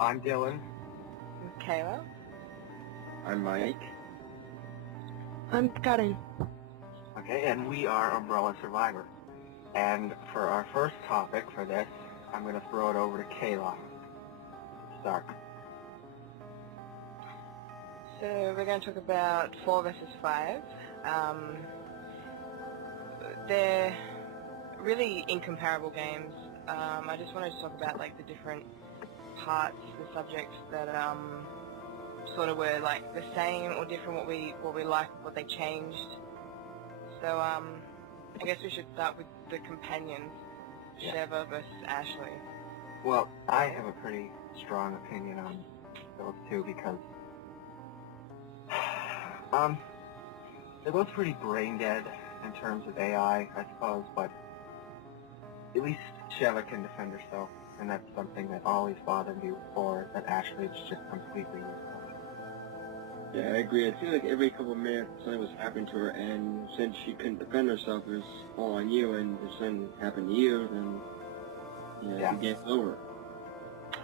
I'm Dylan. Kayla. I'm Mike. I'm Karen. Okay, and we are Umbrella Survivor. And for our first topic for this, I'm going to throw it over to Kayla. Start. So we're going to talk about 4 versus 5. They're really incomparable games. I just wanted to talk about like the different parts, the subjects that sort of were like the same or different, what we liked, what they changed. So I guess we should start with the companions, Sheva versus Ashley. Well, I have a pretty strong opinion on those two because they're both pretty brain dead in terms of AI, I suppose, but at least Sheva can defend herself, and that's something that always bothered me before, that Ashley is just completely useless. Yeah, I agree. It seemed like every couple of minutes something was happening to her, and since she couldn't defend herself, it was all on you, and if something happened to you, then the game's over.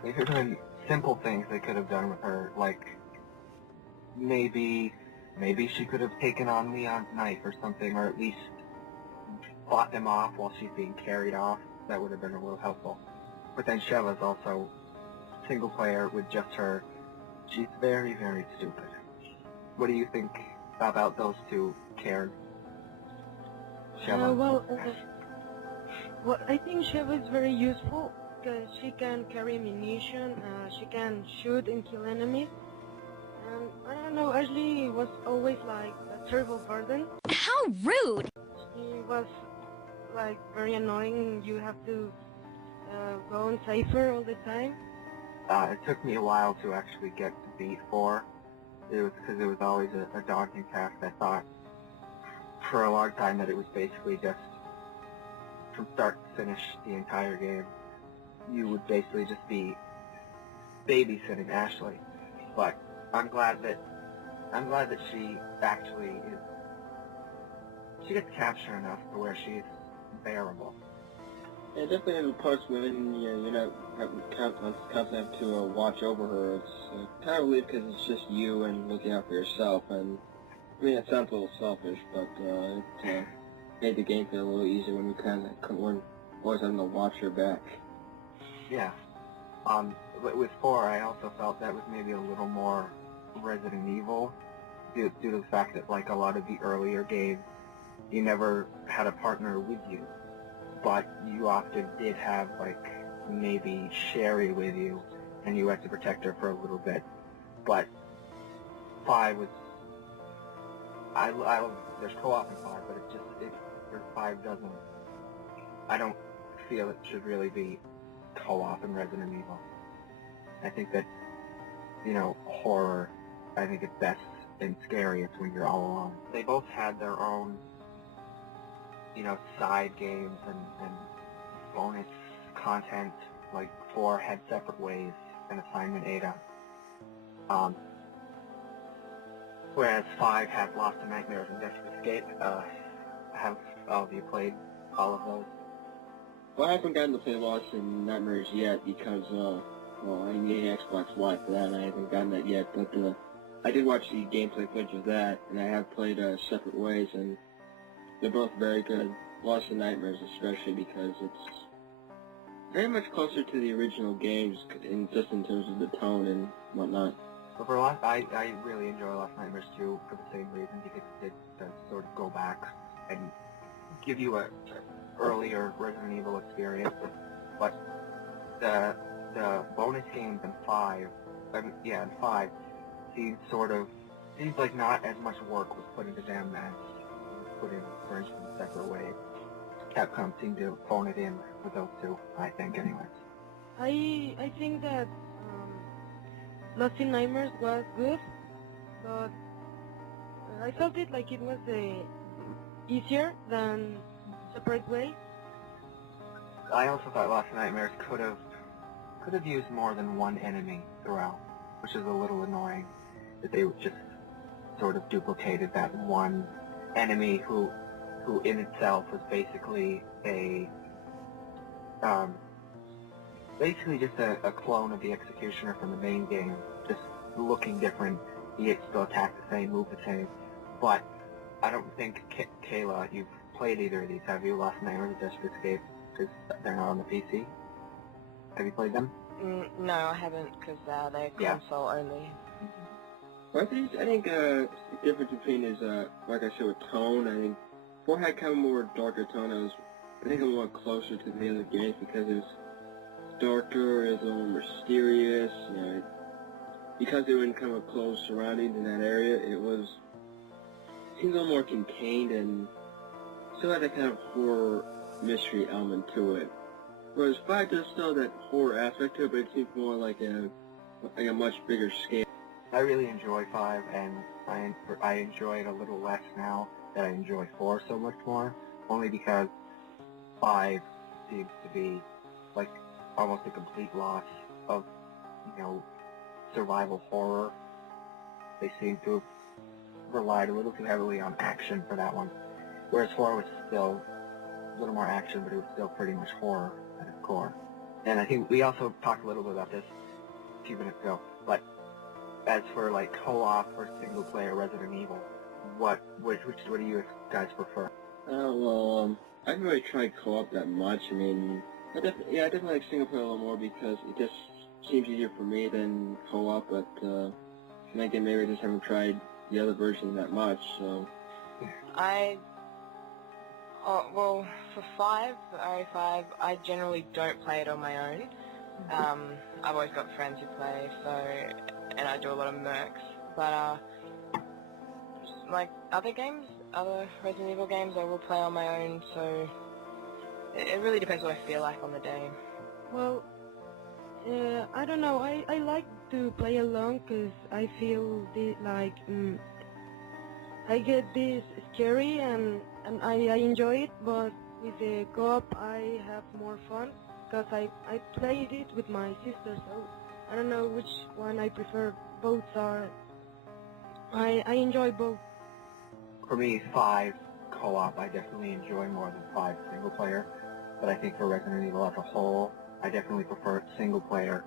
There could have been simple things they could have done with her, like maybe she could have taken on Leon's knife or something, or at least fought him off while she's being carried off. That would have been a little helpful. But then Sheva's also single player with just her. She's very, very stupid. What do you think about those two, Karen? Sheva? Well, I think Sheva is very useful because she can carry ammunition, she can shoot and kill enemies. And I don't know, Ashley was always like a terrible burden. How rude! She was like very annoying. You have to go and save her all the time. It took me a while to actually get to beat 4. It was because it was always a daunting task. I thought for a long time that it was basically just from start to finish the entire game. You would basically just be babysitting Ashley. But I'm glad that she actually is. She gets captured enough to where she's bearable. Yeah, definitely in the parts when you're not constantly have to watch over her. It's kind of weird because it's just you and looking out for yourself. And I mean, it sounds a little selfish, but it made the game feel a little easier when we weren't always having to watch her back. Yeah. With 4, I also felt that was maybe a little more Resident Evil, due to the fact that, like a lot of the earlier games, you never had a partner with you, but you often did have, like, maybe Sherry with you, and you had to protect her for a little bit. But 5 was... I love... There's co-op in 5, but it 5 doesn't... I don't feel it should really be co-op in Resident Evil. I think that, horror, I think it's best and scariest when you're all alone. They both had their own, side games and bonus content. Like 4 had Separate Ways and Assignment Ada. Whereas 5 had Lost in Nightmares and Desperate Escape. Have all of you played all of those? Well, I haven't gotten to play Lost in Nightmares yet because, I need an Xbox Live for that, and I haven't gotten that yet, but I did watch the gameplay footage of that, and I have played Separate Ways, and they're both very good. Lost in Nightmares especially because it's very much closer to the original games, just in terms of the tone and whatnot. But for Lost, I really enjoy Lost Nightmares too, for the same reason, because it does sort of go back and give you a earlier Resident Evil experience, but the bonus games in 5 seems like not as much work was put into them as was put in, for instance, Separate Ways. Capcom seemed to phone it in with those two, I think, anyways. I think that Lost in Nightmares was good, but I felt it like it was easier than Separate Ways. I also thought Lost in Nightmares could have used more than one enemy throughout, which is a little annoying that they just sort of duplicated that one enemy who in itself was basically a basically just a clone of the Executioner from the main game, just looking different. You still attack the same, move the same, but I don't think Kayla, you've played either of these, have you? Lost Nightmares or Desperate Escape, because they're not on the PC. Have you played them? No, I haven't, because they're Yeah. console only. Well, I think the difference between is, like I said, with tone. I think 4 had kind of more darker tone. I think, a little closer to the other games because it was darker, it was a little more mysterious. You know, because they were in kind of close surroundings in that area, it seemed a little more contained and still had that kind of horror mystery element to it. Whereas 5 does still have that horror aspect to it, but it seems more like a much bigger scale. I really enjoy 5, and I enjoy it a little less now that I enjoy 4 so much more, only because 5 seems to be like almost a complete loss of, survival horror. They seem to have relied a little too heavily on action for that one, whereas 4 was still a little more action, but it was still pretty much horror at its core. And I think we also talked a little bit about this a few minutes ago, but as for like co-op or single-player Resident Evil, what do you guys prefer? I haven't really tried co-op that much. I mean, I definitely like single player a little more because it just seems easier for me than co-op, but then again, maybe I just haven't tried the other version that much, so... Well, for RE5, I generally don't play it on my own. I've always got friends who play, and I do a lot of mercs. But, like other Resident Evil games, I will play on my own, so it really depends what I feel like on the day. Well, I don't know. I like to play alone because I feel I get this scary and I enjoy it, but with the co-op I have more fun because I played it with my sister, so I don't know which one I prefer. Both are... I enjoy both. For me, 5 co-op I definitely enjoy more than 5 single player, but I think for Resident Evil as a whole, I definitely prefer single player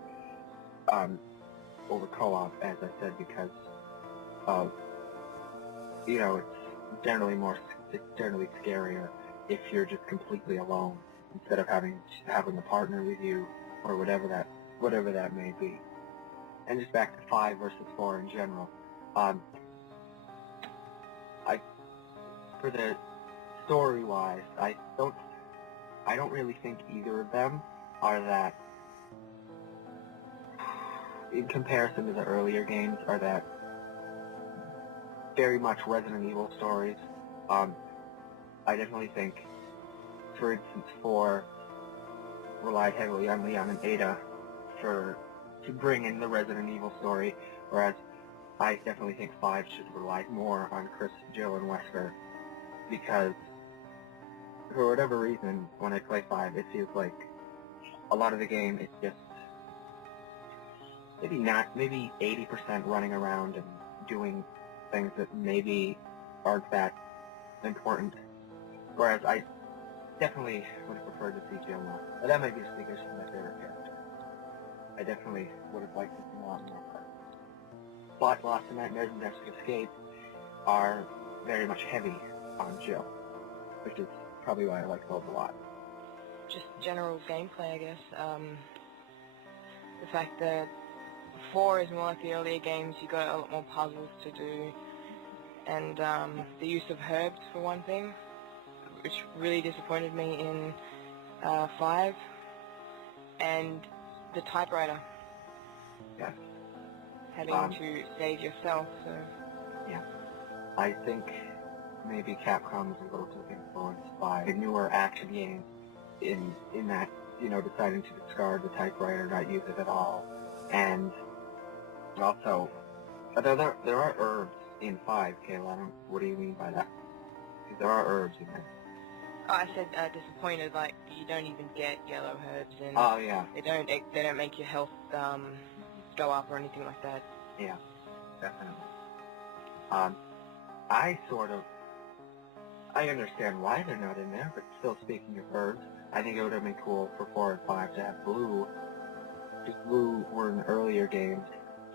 over co-op, as I said, because it's generally scarier if you're just completely alone instead of having a partner with you or whatever that may be. And just back to 5 versus 4 in general. For the story-wise, I don't really think either of them are that, in comparison to the earlier games, are that very much Resident Evil stories. I definitely think, for instance, 4 relied heavily on Leon and Ada to bring in the Resident Evil story, whereas I definitely think 5 should rely more on Chris, Jill, and Wesker, because for whatever reason, when I play 5, it feels like a lot of the game is just maybe 80% running around and doing things that maybe aren't that important. Whereas I definitely would have preferred to see Jill more. But that might be just because she's my favorite character. I definitely would have liked to see a lot more of her. But Lost in Nightmares and Desperate Escape are very much heavy on Jill, which is probably why I like those a lot. Just general gameplay, I guess. The fact that 4 is more like the earlier games, you got a lot more puzzles to do, and the use of herbs for one thing, which really disappointed me in 5, and the typewriter. Yes. Having to save yourself, so... Yeah. I think maybe Capcom is a little too influenced by the newer action games in that, deciding to discard the typewriter, not use it at all. And also, there are herbs in 5, Kayla. What do you mean by that? Because there are herbs in there. Oh, I said disappointed, like, you don't even get yellow herbs, and Oh, yeah. they don't make your health go up or anything like that. Yeah, definitely. I understand why they're not in there, but still, speaking of herbs, I think it would have been cool for 4 and 5 to have blue Blue were in earlier games,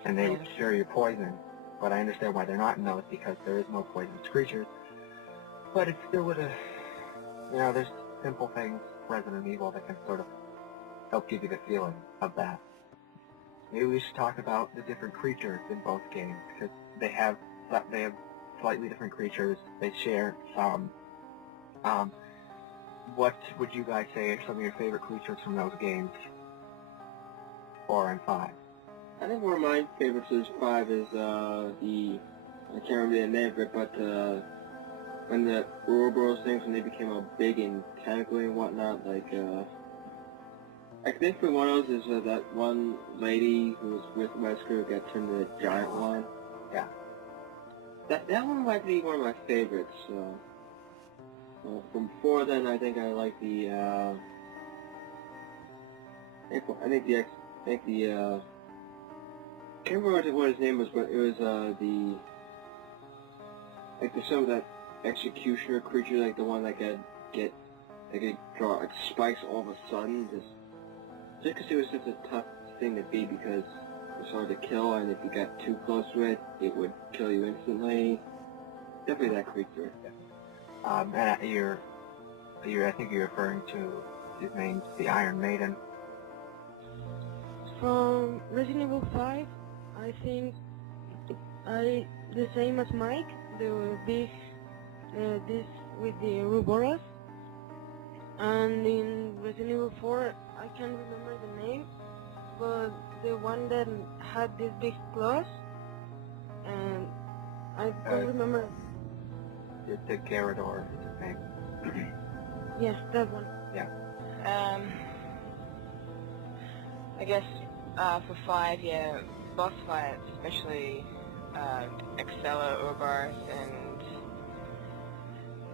and they would share your poison. But I understand why they're not in those, because there is no poisonous creatures. But it still would have, there's simple things, Resident Evil, that can sort of help give you the feeling of that. Maybe we should talk about the different creatures in both games, because they have slightly different creatures. They share some. What would you guys say are some of your favorite creatures from those games? 4 and 5. I think one of my favorites is 5 is I can't remember the name of it, but when the Ouroboros things, when they became all big and tentacly and whatnot, like, I think for one of those is that one lady who was with Wesker who got turned into a giant one. Yeah. That one might be one of my favorites, from 4 then I think I like the, I can't remember what his name was, but it was, some of that executioner creature, like the one that could draw, like, spikes all of a sudden, just because it was such a tough thing to beat, because it was hard to kill, and if you got too close to it, it would kill you instantly. Definitely that creature. And I think you're referring to his name's the Iron Maiden. From Resident Evil 5, I think the same as Mike, the big, this with the Ouroboros. And in Resident Evil 4, I can't remember the name, but the one that had these big claws, and I don't remember. The Garrador is his name. Yes, that one. Yeah. I guess for 5, yeah, boss fights, especially Excella, Ouroboros, and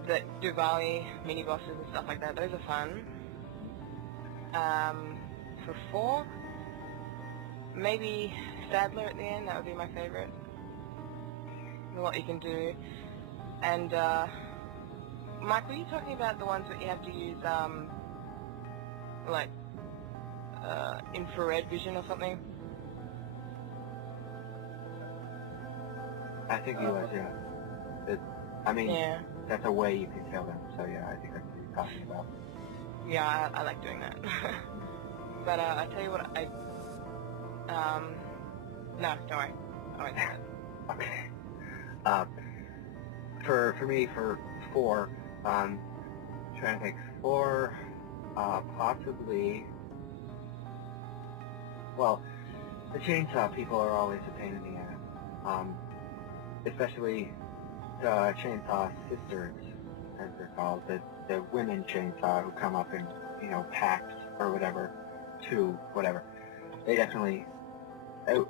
the Duvali mini bosses and stuff like that. Those are fun. For 4, maybe Sadler at the end. That would be my favorite. A lot you can do. And Mike, were you talking about the ones that you have to use like infrared vision or something? I think he was, yeah. Yeah. That's a way you can kill them, so yeah, I think that's what you're talking about. Yeah, I like doing that. But I tell you what, no, don't worry. I won't do that. Okay. For me, for 4, trying to think, 4, possibly, well, the chainsaw people are always a pain in the ass. Especially the chainsaw sisters, as they're called, the women chainsaw who come up in, packs or whatever, 2, whatever. They definitely, I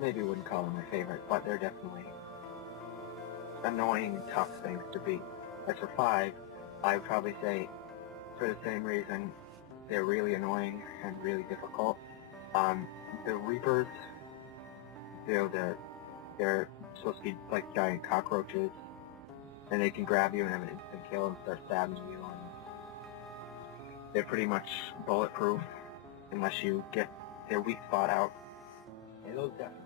maybe wouldn't call them my favorite, but they're definitely annoying, tough things to beat. As for 5, I would probably say, for the same reason, they're really annoying and really difficult. The Reapers, they're supposed to be like giant cockroaches, and they can grab you and have an instant kill and start stabbing you. And they're pretty much bulletproof unless you get their weak spot out. And those definitely